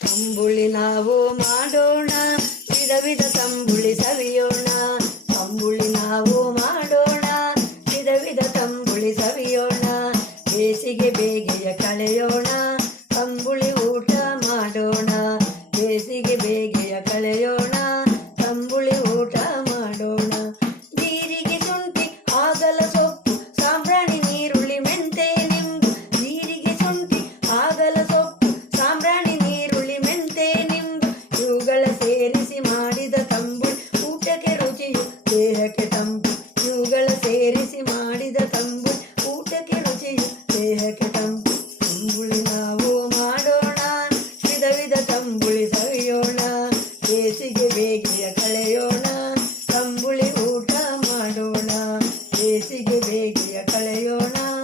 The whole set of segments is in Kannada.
ತಂಬುಳಿ ನಾವು ಮಾಡೋಣ, ವಿಧ ವಿಧ ತಂಬುಳಿ ಸವಿಯೋಣ. ತಂಬುಳಿ ನಾವು ಮಾಡೋಣ, ವಿಧ ವಿಧ ತಂಬುಳಿ ಸವಿಯೋಣ. ಬೇಸಿಗೆ ಬೇಗೆಯ ಕಳೆಯೋಣ, ತಂಬುಳಿ ಊಟ ಮಾಡೋಣ. ಬೇಸಿಗೆ ಬೇಗೆಯ ಕಳೆಯೋಣ ದೇಹಕ್ಕೆ ತಂಪು ತಂಬುಳಿ ನಾವು ಮಾಡೋಣ. ವಿಧ ವಿಧ ತಂಬುಳಿ ಸವಿಯೋಣ. ಬೇಸಿಗೆ ಬೇಗೆಯ ಕಳೆಯೋಣ. ತಂಬುಳಿ ಊಟ ಮಾಡೋಣ. ಬೇಸಿಗೆ ಬೇಗೆಯ ಕಳೆಯೋಣ.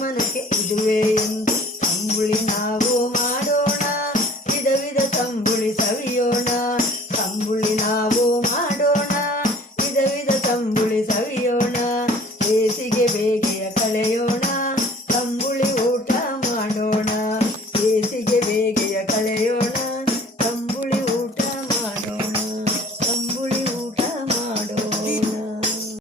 മനക്ക് ഇതുവേയും അമ്പുളി നാവ്